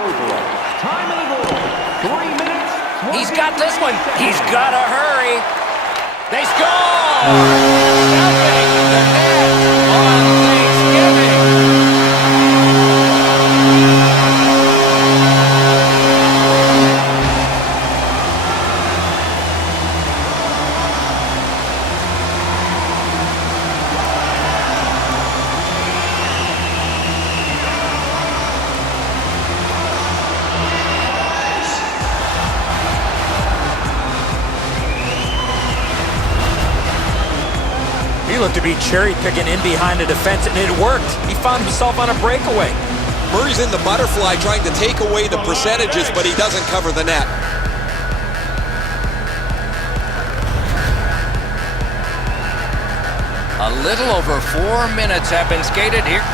Time of the goal, 3 minutes. He's got this one. He's got to hurry. They score! Stuffing the net on Thanksgiving. He looked to be cherry-picking in behind the defense, and it worked. He found himself on a breakaway. Murray's in the butterfly trying to take away the percentages, but he doesn't cover the net. A little over 4 minutes have been skated here.